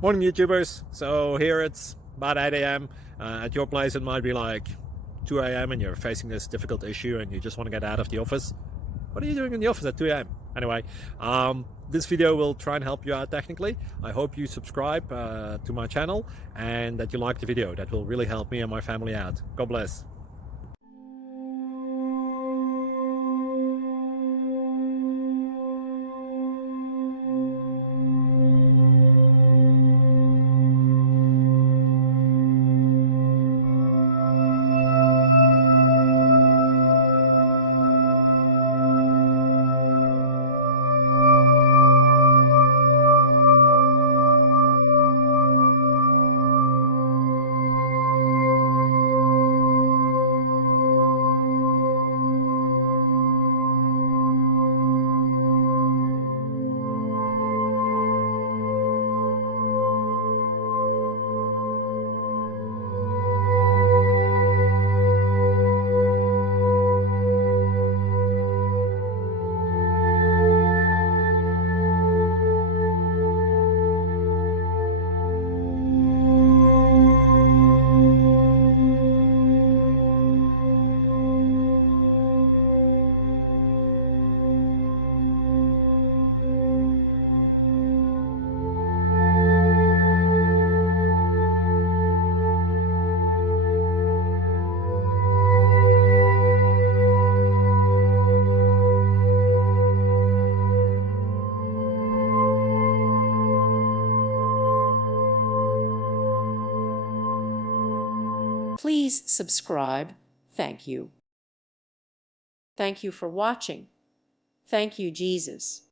Morning YouTubers. So here it's about 8 a.m. At your place it might be like 2 a.m. and you're facing this difficult issue and you just want to get out of the office. What are you doing in the office at 2 a.m.? Anyway, this video will try and help you out technically. I hope you subscribe to my channel and that you like the video. That will really help me and my family out. God bless. Please subscribe. Thank you. Thank you for watching. Thank you, Jesus.